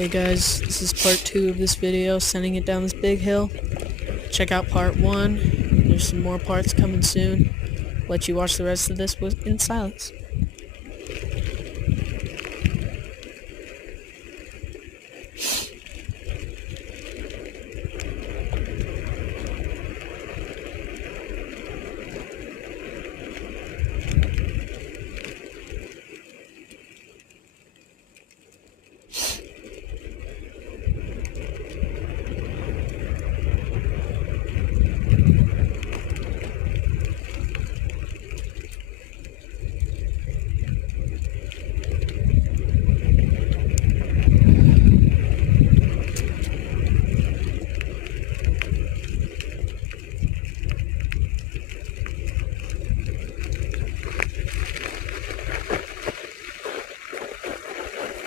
Hey guys, this is part 2 of this video, sending it down this big hill. Check out part 1. There's some more parts coming soon. Let you watch the rest of this in silence.